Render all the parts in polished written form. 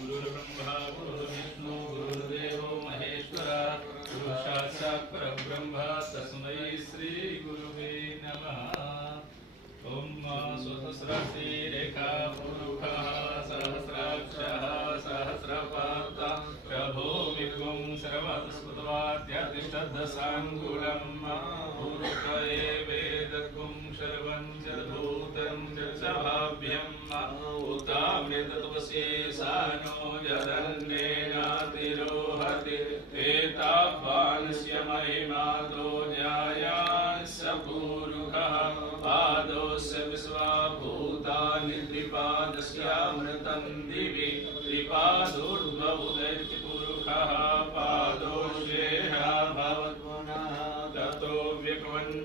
गुरुर्ब्रह्मा गुरुर्विष्णु गुरुर्देवो महेश्वरा गुरु साक्षात् परब्रह्म तस्मै श्री गुरुवे नमः। ओम सहस्राक्षी रेखा पुरुषः सहस्राक्षः सहस्रपाता प्रभो विभुं सर्वस्मृतवाद्यातिष्ठदशाङ्गुलं पुरुषये वेदगुं सर्वं जभूतं जक्षभाव्यं उतामृतत्वशेषानो यदन्नेनातिरोहति एतावानस्य महिमातो जायान् स पुरुषः पादोस्य विश्वाभूतानि त्रिपादस्यामृतं दिवि त्रिपादोर्ध्वोदयति पुरुषः पादोष्येह भवत्पुनः ततो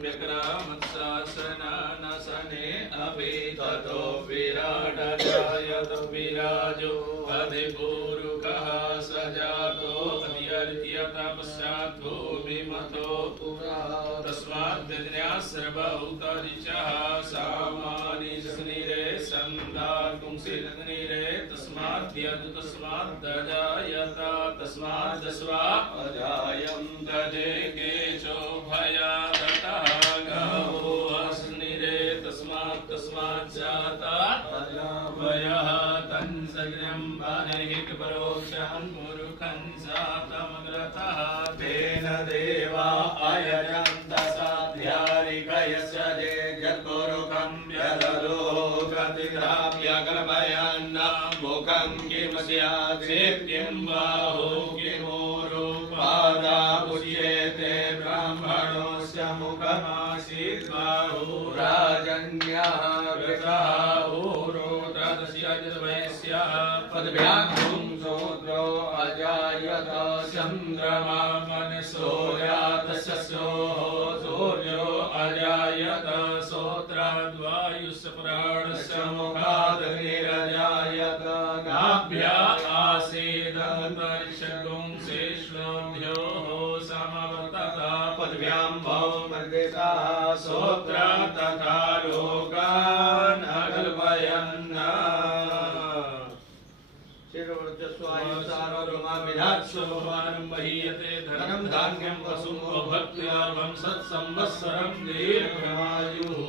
व्यक्रामत्शासनानसने अपि ततो विराटजायत विराजो अधिपुरुषः स जातो अधियर्त्यतपश्चात् भूमिमतो पुरा तस्माद् सर्वभूतादिशः सामानि शनिरे संधातुंसिरे तस्माद्यदु तस्माद्दजायत तस्माद्दस्वा अजायं दजे केशो भयादतः गवो अस्निरे तस्मात् जाता वयः तन्सग्रं बाणेहित परोक्षं मूर्खं सातमग्रतः तेन देवा अयजन्त साध्यारिकयस्य जे जद्गुरुकं व्यदलो गतिराप्यकल्पयन् मुखं किमस्यात् किं बाहो किमोरुपादा उच्यते ब्राह्मणोऽस्य मुखमासीत् बाहु राजन्यः शूद्रो अजायत चन्द्रमा मनसो यातस्य सूर्यो अजायत श्रोत्राद्वायुस्य प्राणस्य मुखादग्निरजायत नाभ्या आसीदन्तरिक्षगुंसेष्वभ्यो समवर्तत पद्भ्यां भौमदेशः श्रोत्रा तथा लोकान् अकल्पयन् धनम धान्यम वसुम भक्त्यार्वं सत्संवत्सरं दीर्घमायुः।